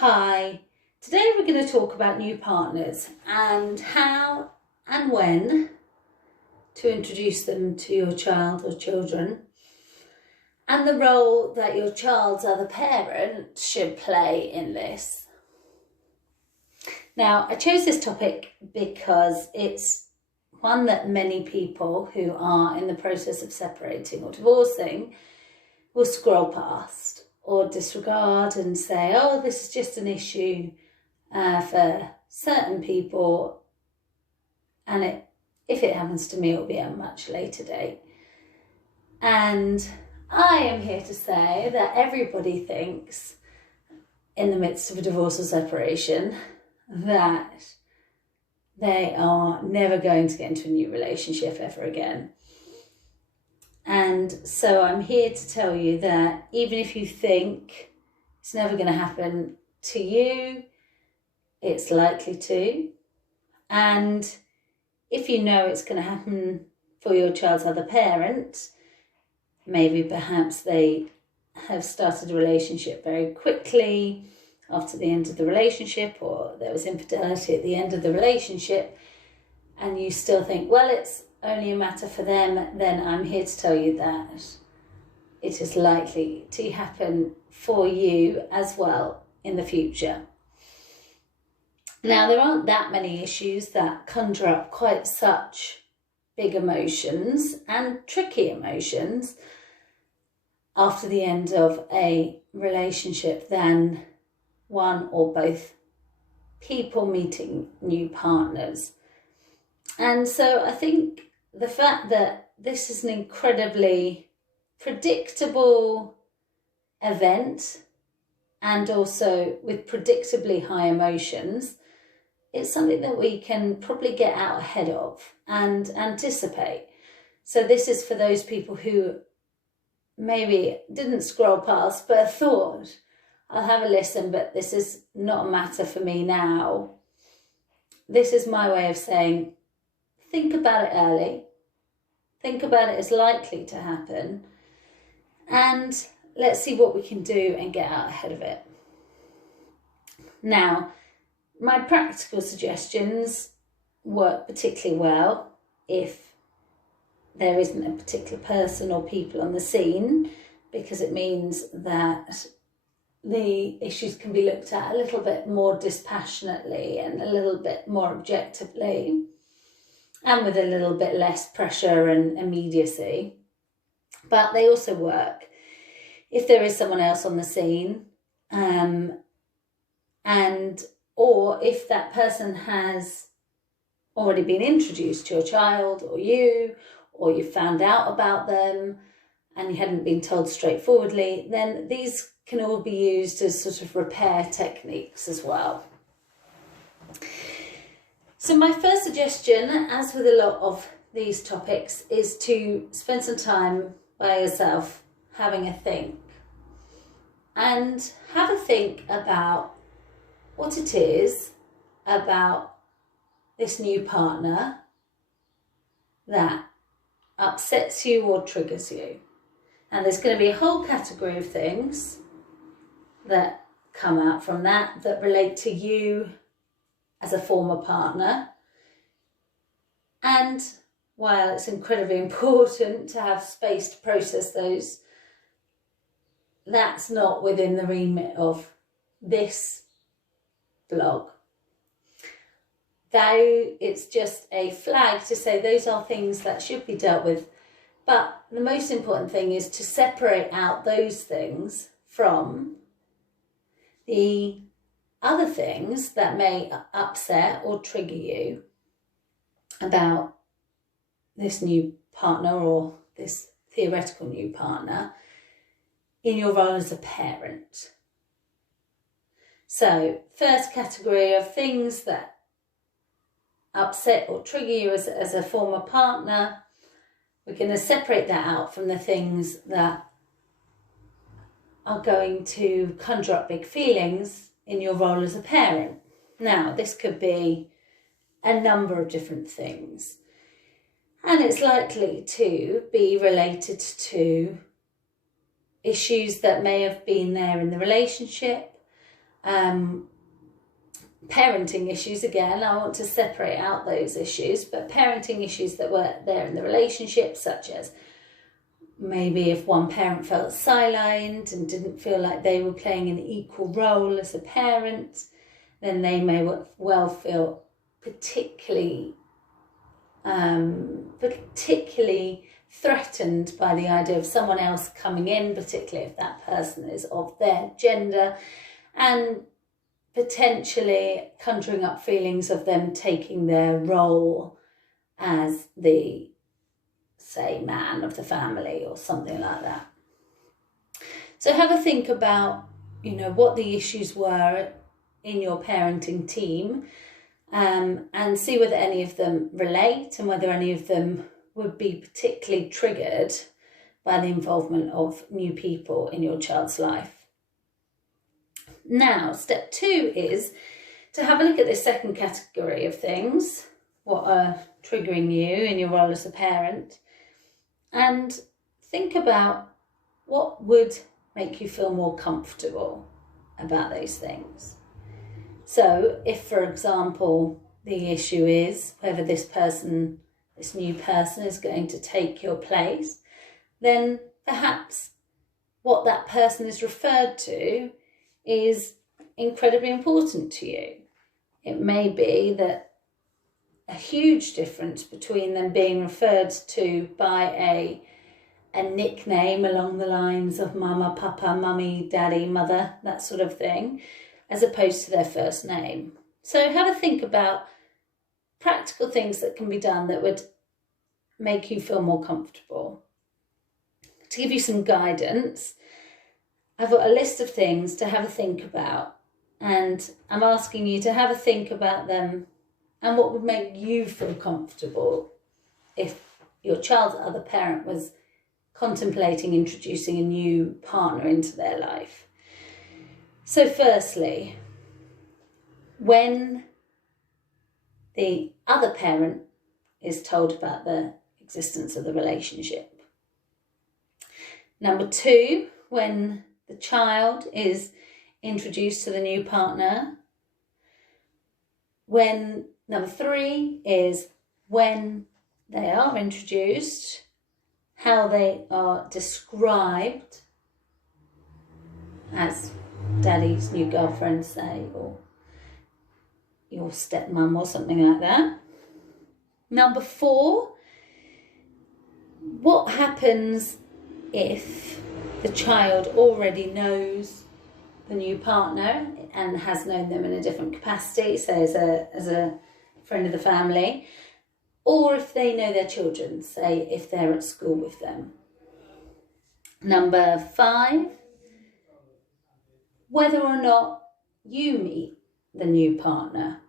Hi, today we're going to talk about new partners and how and when to introduce them to your child or children, and the role that your child's other parent should play in this. Now, I chose this topic because it's one that many people who are in the process of separating or divorcing will scroll past or disregard and say, oh, this is just an issue for certain people, and if it happens to me, it'll be at a much later date. And I am here to say that everybody thinks in the midst of a divorce or separation that they are never going to get into a new relationship ever again. And so I'm here to tell you that even if you think it's never going to happen to you, it's likely to. And if you know it's going to happen for your child's other parent, maybe perhaps they have started a relationship very quickly after the end of the relationship, or there was infidelity at the end of the relationship, and you still think, well, it's only a matter for them, then I'm here to tell you that it is likely to happen for you as well in the future. Now, there aren't that many issues that conjure up quite such big emotions and tricky emotions after the end of a relationship than one or both people meeting new partners. And so I think the fact that this is an incredibly predictable event, and also with predictably high emotions, it's something that we can probably get out ahead of and anticipate. So this is for those people who maybe didn't scroll past but thought, I'll have a listen, but this is not a matter for me now. This is my way of saying, think about it early. Think about it as likely to happen. And let's see what we can do and get out ahead of it. Now, my practical suggestions work particularly well if there isn't a particular person or people on the scene, because it means that the issues can be looked at a little bit more dispassionately and a little bit more objectively, and with a little bit less pressure and immediacy. But they also work if there is someone else on the scene, or if that person has already been introduced to your child or you found out about them and you hadn't been told straightforwardly, then these can all be used as sort of repair techniques as well. So my first suggestion, as with a lot of these topics, is to spend some time by yourself having a think. And have a think about what it is about this new partner that upsets you or triggers you. And there's going to be a whole category of things that come out from that relate to you as a former partner. And while it's incredibly important to have space to process those, that's not within the remit of this blog. Though it's just a flag to say those are things that should be dealt with. But the most important thing is to separate out those things from the other things that may upset or trigger you about this new partner or this theoretical new partner in your role as a parent. So, first category of things that upset or trigger you as a former partner, we're going to separate that out from the things that are going to conjure up big feelings in your role as a parent. Now, this could be a number of different things, and it's likely to be related to issues that may have been there in the relationship, parenting issues, again, I want to separate out those issues, but parenting issues that were there in the relationship, such as maybe if one parent felt sidelined and didn't feel like they were playing an equal role as a parent, then they may well feel particularly threatened by the idea of someone else coming in, particularly if that person is of their gender, and potentially conjuring up feelings of them taking their role as the, say, man of the family or something like that. So have a think about, what the issues were in your parenting team, and see whether any of them relate and whether any of them would be particularly triggered by the involvement of new people in your child's life. Now, step 2 is to have a look at this second category of things, what are triggering you in your role as a parent, and think about what would make you feel more comfortable about those things. So if, for example, the issue is whether this new person is going to take your place, then perhaps what that person is referred to is incredibly important to you. It may be that a huge difference between them being referred to by a nickname along the lines of mama, papa, mummy, daddy, mother, that sort of thing, as opposed to their first name. So have a think about practical things that can be done that would make you feel more comfortable. To give you some guidance, I've got a list of things to have a think about, and I'm asking you to have a think about them and what would make you feel comfortable if your child's other parent was contemplating introducing a new partner into their life. So firstly, when the other parent is told about the existence of the relationship. Number 2, when the child is introduced to the new partner. Number 3 is when they are introduced, how they are described as daddy's new girlfriend, say, or your stepmom or something like that. Number 4, what happens if the child already knows the new partner and has known them in a different capacity, say as a friend of the family, or if they know their children, say if they're at school with them. Number 5, whether or not you meet the new partner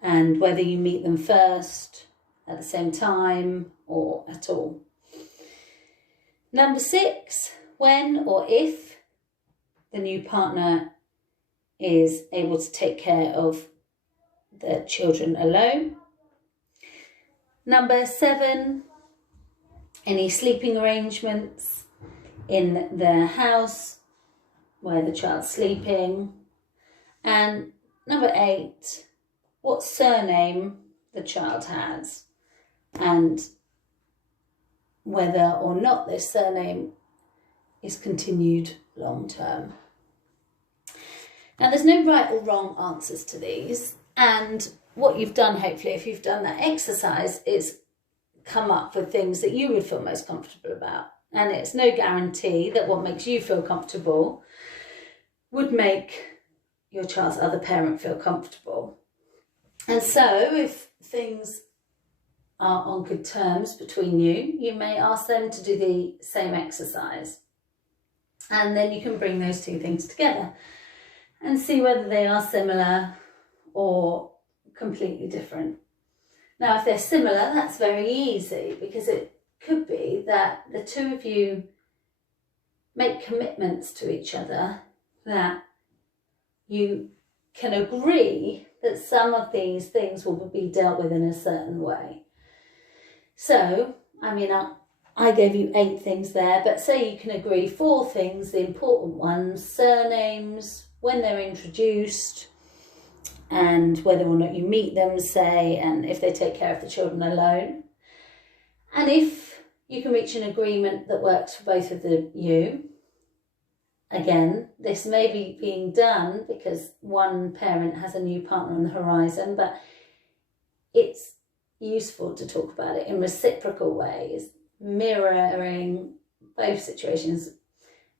and whether you meet them first, at the same time, or at all. Number 6, when or if the new partner is able to take care of the children alone. Number 7, any sleeping arrangements in the house where the child's sleeping. And number 8, what surname the child has and whether or not this surname is continued long term. Now, there's no right or wrong answers to these, and what you've done, hopefully, if you've done that exercise, is come up with things that you would feel most comfortable about. And it's no guarantee that what makes you feel comfortable would make your child's other parent feel comfortable. And so if things are on good terms between you, you may ask them to do the same exercise. And then you can bring those two things together and see whether they are similar or completely different. Now, if they're similar, that's very easy, because it could be that the two of you make commitments to each other that you can agree that some of these things will be dealt with in a certain way. So, I gave you 8 things there, but say you can agree 4 things, the important ones: surnames, when they're introduced, and whether or not you meet them, say, and if they take care of the children alone. And if you can reach an agreement that works for both of you, again, this may be being done because one parent has a new partner on the horizon, but it's useful to talk about it in reciprocal ways, mirroring both situations,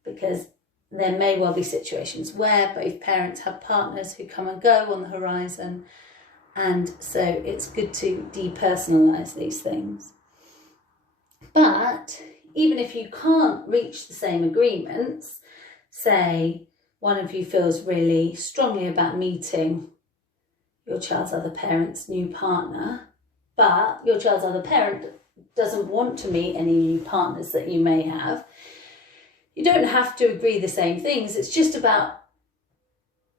because there may well be situations where both parents have partners who come and go on the horizon, and so it's good to depersonalise these things. But even if you can't reach the same agreements, say one of you feels really strongly about meeting your child's other parent's new partner, but your child's other parent doesn't want to meet any new partners that you may have, you don't have to agree the same things. It's just about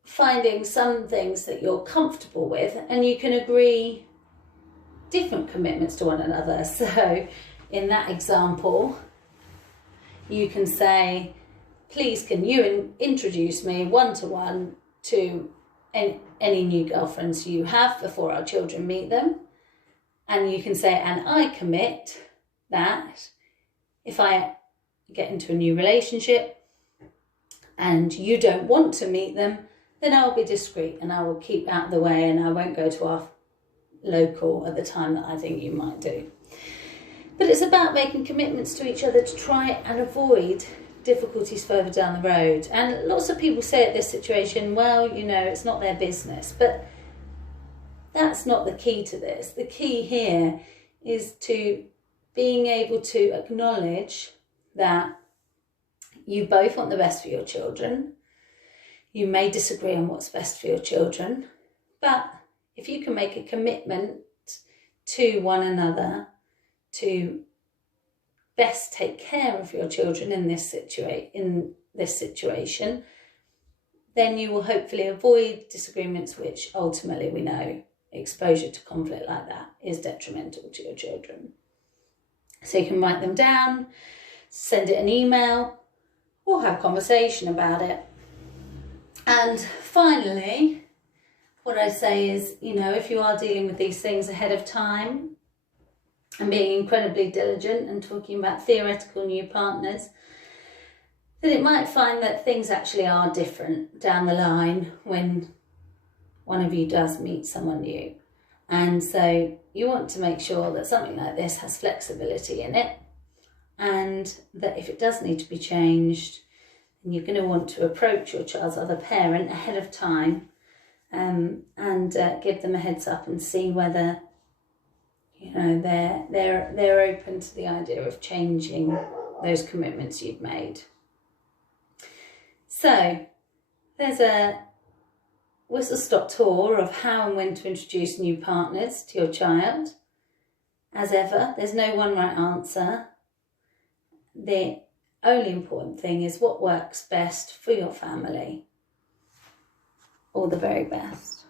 finding some things that you're comfortable with, and you can agree different commitments to one another. So in that example, you can say, please can you introduce me one-to-one to any new girlfriends you have before our children meet them. And you can say, and I commit that if I get into a new relationship and you don't want to meet them, then I'll be discreet and I will keep out of the way and I won't go to our local at the time that I think you might do. But it's about making commitments to each other to try and avoid difficulties further down the road. And lots of people say at this situation, well, you know, it's not their business, but that's not the key to this. The key here is to being able to acknowledge that you both want the best for your children. You may disagree on what's best for your children, but if you can make a commitment to one another to best take care of your children in this situation, then you will hopefully avoid disagreements, which ultimately we know exposure to conflict like that is detrimental to your children. So you can write them down, send it an email, or have a conversation about it. And finally, what I say is, you know, if you are dealing with these things ahead of time and being incredibly diligent and talking about theoretical new partners, then it might find that things actually are different down the line when one of you does meet someone new. And so you want to make sure that something like this has flexibility in it, and that if it does need to be changed, then you're going to want to approach your child's other parent ahead of time and give them a heads up and see whether, you know, they're open to the idea of changing those commitments you've made. So there's a whistle-stop tour of how and when to introduce new partners to your child. As ever, there's no one right answer. The only important thing is what works best for your family. All the very best.